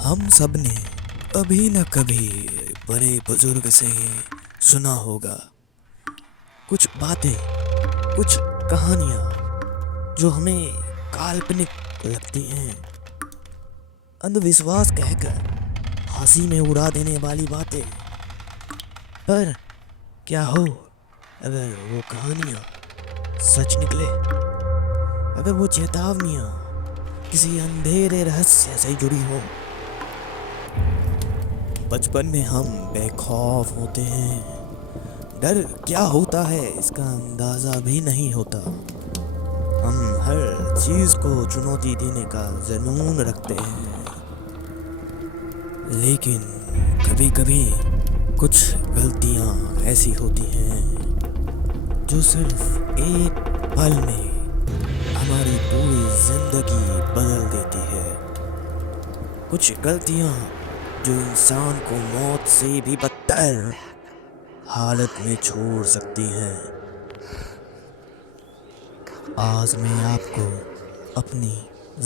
हम सब ने कभी न कभी बड़े बुजुर्ग से सुना होगा कुछ बातें, कुछ कहानियाँ जो हमें काल्पनिक लगती हैं। अंधविश्वास कहकर हंसी में उड़ा देने वाली बातें। पर क्या हो अगर वो कहानियाँ सच निकले, अगर वो चेतावनियाँ किसी अंधेरे रहस्य से जुड़ी हो। बचपन में हम बेखौफ होते हैं, डर क्या होता है इसका अंदाजा भी नहीं होता। हम हर चीज को चुनौती देने का जुनून रखते हैं, लेकिन कभी कभी कुछ गलतियां ऐसी होती हैं जो सिर्फ एक पल में हमारी पूरी जिंदगी बदल देती है। कुछ गलतियां जो इंसान को मौत से भी बदतर हालत में छोड़ सकती हैं। आज मैं आपको अपनी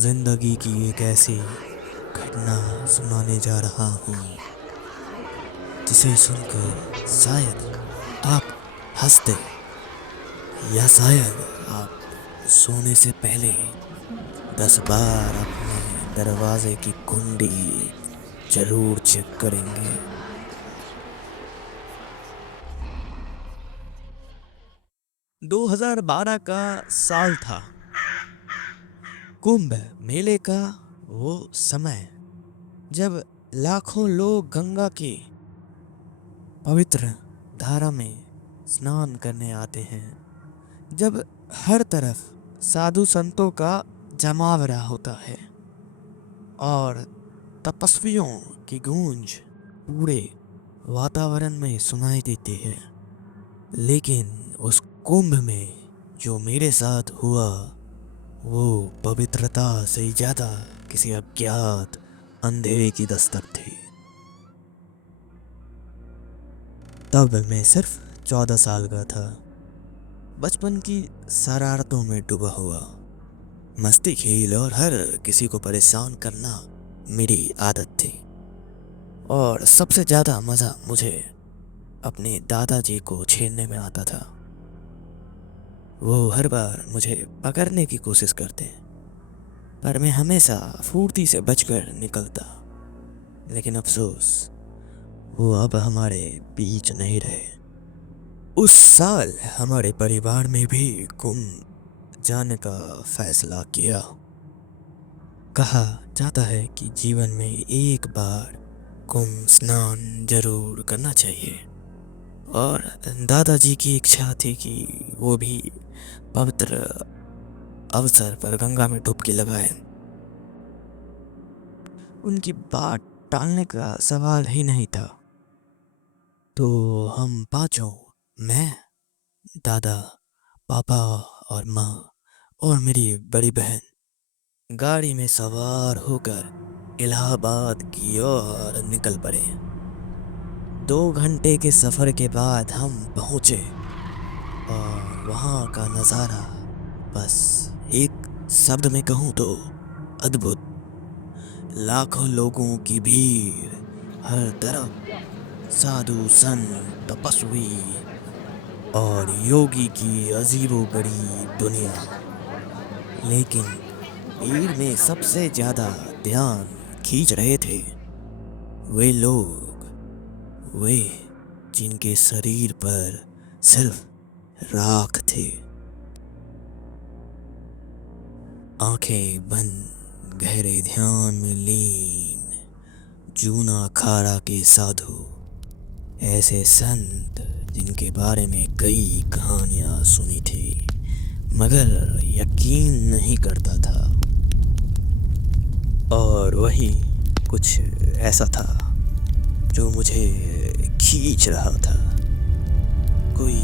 जिंदगी की एक ऐसी घटना सुनाने जा रहा हूँ जिसे सुनकर शायद आप हंसते, या शायद आप सोने से पहले 10 बार अपने दरवाजे की कुंडी जरूर चेक करेंगे। 2012 का साल था। कुंभ मेले का वो समय जब लाखों लोग गंगा की पवित्र धारा में स्नान करने आते हैं, जब हर तरफ साधु संतों का जमावड़ा होता है और तपस्वियों की गूंज पूरे वातावरण में सुनाई देती है। लेकिन उस कुंभ में जो मेरे साथ हुआ वो पवित्रता से ज्यादा किसी अज्ञात अंधेरे की दस्तक थी। तब मैं सिर्फ 14 साल का था। बचपन की शरारतों में डूबा हुआ, मस्ती खेल और हर किसी को परेशान करना मेरी आदत थी। और सबसे ज्यादा मजा मुझे अपने दादाजी को छेड़ने में आता था। वो हर बार मुझे पकड़ने की कोशिश करते, पर मैं हमेशा फुर्ती से बचकर निकलता। लेकिन अफसोस, वो अब हमारे बीच नहीं रहे। उस साल हमारे परिवार में भी कुंभ जाने का फैसला किया। कहा जाता है कि जीवन में एक बार कुंभ स्नान जरूर करना चाहिए, और दादाजी की इच्छा थी कि वो भी पवित्र अवसर पर गंगा में डुबकी लगाए। उनकी बात टालने का सवाल ही नहीं था। तो हम पांचों, मैं, दादा, पापा और माँ और मेरी बड़ी बहन, गाड़ी में सवार होकर इलाहाबाद की ओर निकल पड़े। 2 घंटे के सफर के बाद हम पहुंचे और वहाँ का नज़ारा बस एक शब्द में कहूँ तो अद्भुत। लाखों लोगों की भीड़, हर तरफ साधु संत, तपस्वी और योगी की अजीबोगरीब दुनिया। लेकिन भीड़ में सबसे ज्यादा ध्यान खींच रहे थे वे लोग, वे जिनके शरीर पर सिर्फ राख थे। आंखें बंद, गहरे ध्यान में लीन, जूना अखाड़ा के साधु, ऐसे संत जिनके बारे में कई कहानियां सुनी थी मगर यकीन नहीं करता था। और वही कुछ ऐसा था जो मुझे खींच रहा था। कोई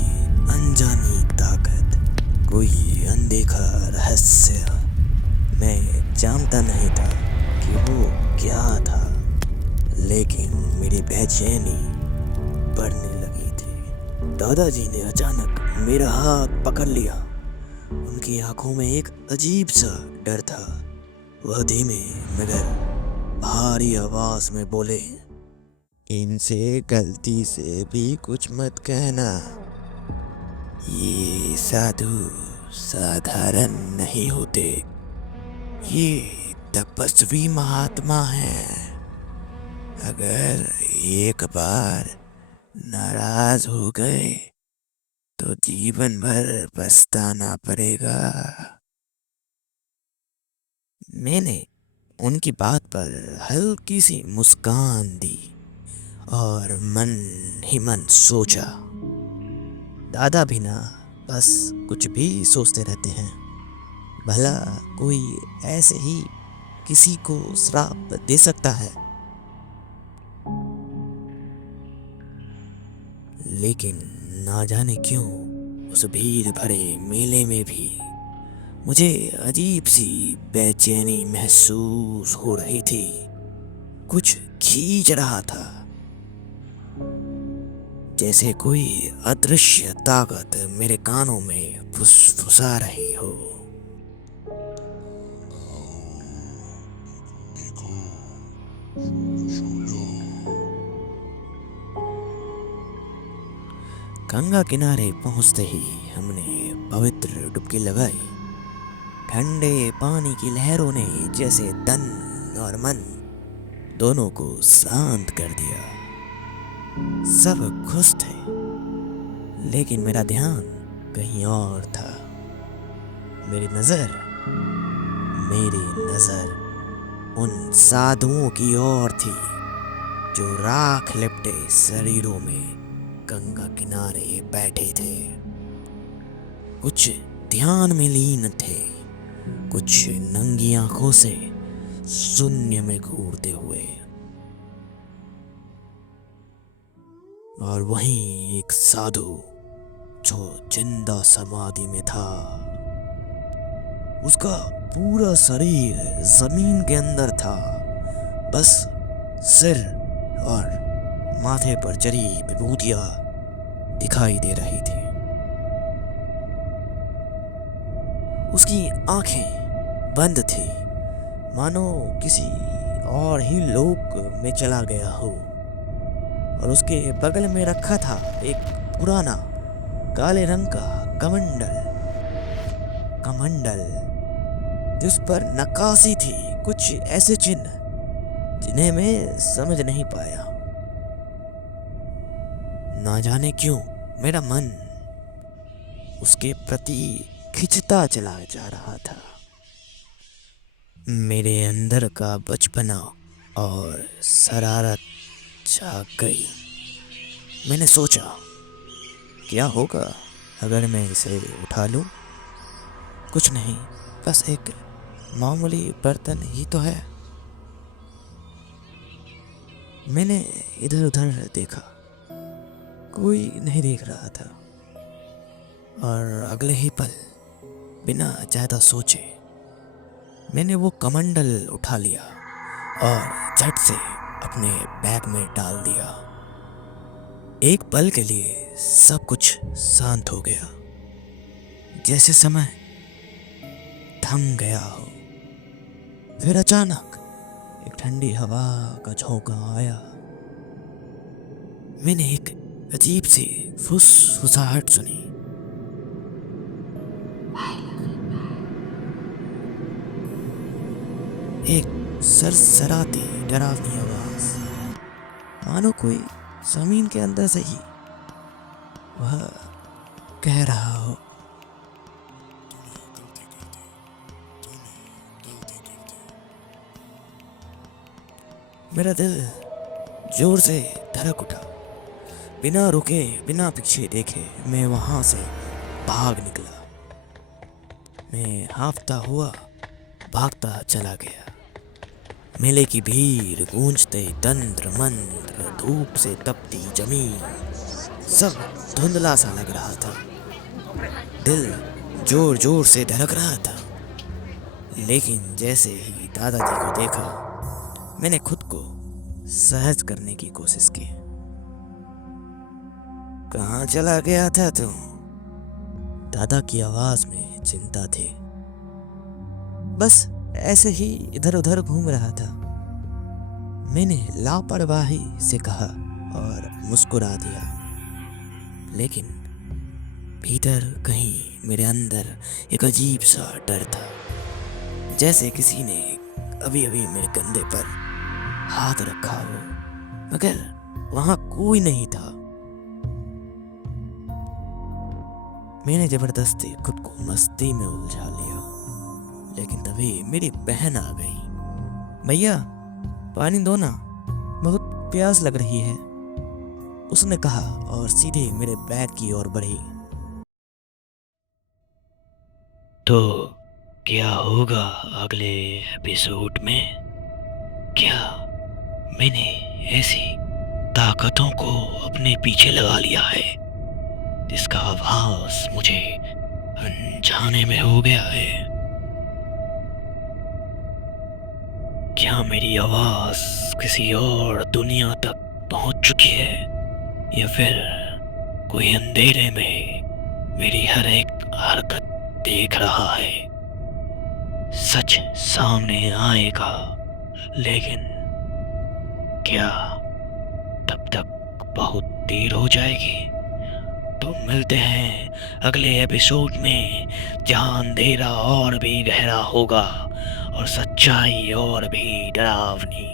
अनजानी ताकत, कोई अनदेखा रहस्य। मैं जानता नहीं था कि वो क्या था, लेकिन मेरी बेचैनी बढ़ने लगी थी। दादाजी ने अचानक मेरा हाथ पकड़ लिया। उनकी आंखों में एक अजीब सा डर था। वह धीमे मगर भारी आवाज में बोले, इनसे गलती से भी कुछ मत कहना। ये साधु साधारण नहीं होते, ये तपस्वी महात्मा हैं। अगर एक बार नाराज हो गए तो जीवन भर पछताना पड़ेगा। मैंने उनकी बात पर हल्की सी मुस्कान दी और मन ही मन सोचा, दादा भी ना बस कुछ भी सोचते रहते हैं। भला कोई ऐसे ही किसी को श्राप दे सकता है? लेकिन ना जाने क्यों उस भीड़ भरे मेले में भी मुझे अजीब सी बेचैनी महसूस हो रही थी। कुछ खींच रहा था, जैसे कोई अदृश्य ताकत मेरे कानों में फुसफुसा रही हो। गंगा किनारे पहुंचते ही हमने पवित्र डुबकी लगाई। ठंडे पानी की लहरों ने जैसे तन और मन दोनों को शांत कर दिया। सब खुश थे, लेकिन मेरा ध्यान कहीं और था। मेरी नजर उन साधुओं की ओर थी जो राख लिपटे शरीरों में गंगा किनारे बैठे थे। कुछ ध्यान में लीन थे, कुछ नंगी आंखों से शून्य में घूरते हुए। और वहीं एक साधु जो जिंदा समाधि में था, उसका पूरा शरीर जमीन के अंदर था, बस सिर और माथे पर जरी विभूतियां दिखाई दे रही थी। उसकी आंखें बंद थी, मानो किसी और ही लोक में चला गया हो। और उसके बगल में रखा था एक पुराना काले रंग का कमंडल जिस पर नक्काशी थी, कुछ ऐसे चिन्ह जिन्हें मैं समझ नहीं पाया। ना जाने क्यों मेरा मन उसके प्रति खिंचता चला जा रहा था। मेरे अंदर का बचपना और शरारत जाग गई। मैंने सोचा, क्या होगा अगर मैं इसे उठा लूं? कुछ नहीं, बस एक मामूली बर्तन ही तो है। मैंने इधर उधर देखा, कोई नहीं देख रहा था। और अगले ही पल बिना ज्यादा सोचे मैंने वो कमंडल उठा लिया और झट से अपने बैग में डाल दिया। एक पल के लिए सब कुछ शांत हो गया, जैसे समय थम गया हो। फिर अचानक एक ठंडी हवा का झोंका आया। मैंने एक अजीब सी फुसफुसाहट सुनी। एक सरसराती डरावनी आवाज, मानो कोई जमीन के अंदर से ही वह कह रहा हो, मेरा दिल जोर से धड़क उठा। बिना रुके, बिना पीछे देखे मैं वहां से भाग निकला। मैं हांफता हुआ भागता चला गया। मेले की भीड़, गूंजते तंत्र मंत्र, धूप से तपती जमीन, सब धुंधला सा लग रहा था। दिल जोर जोर से धड़क रहा था। लेकिन जैसे ही दादाजी को देखा, मैंने खुद को सहज करने की कोशिश की। कहाँ चला गया था तुम? दादा की आवाज में चिंता थी। बस ऐसे ही इधर उधर घूम रहा था। मैंने लापरवाही से कहा और मुस्कुरा दिया, लेकिन भीतर कहीं मेरे अंदर एक अजीब सा डर था, जैसे किसी ने अभी अभी मेरे कंधे पर हाथ रखा हो, मगर वहां कोई नहीं था। मैंने जबरदस्ती खुद को मस्ती में उलझा लिया, लेकिन तभी मेरी बहन आ गई। भैया पानी दो ना, बहुत प्यास लग रही है, उसने कहा और सीधे मेरे बैग की ओर बढ़ी। तो क्या होगा अगले एपिसोड में? क्या मैंने ऐसी ताकतों को अपने पीछे लगा लिया है जिसका आभास मुझे अनजाने में हो गया है? क्या मेरी आवाज किसी और दुनिया तक पहुंच चुकी है, या फिर कोई अंधेरे में मेरी हर एक हरकत देख रहा है? सच सामने आएगा, लेकिन क्या तब तक बहुत देर हो जाएगी? तो मिलते हैं अगले एपिसोड में, जहां अंधेरा और भी गहरा होगा और सच्चाई और भी डरावनी।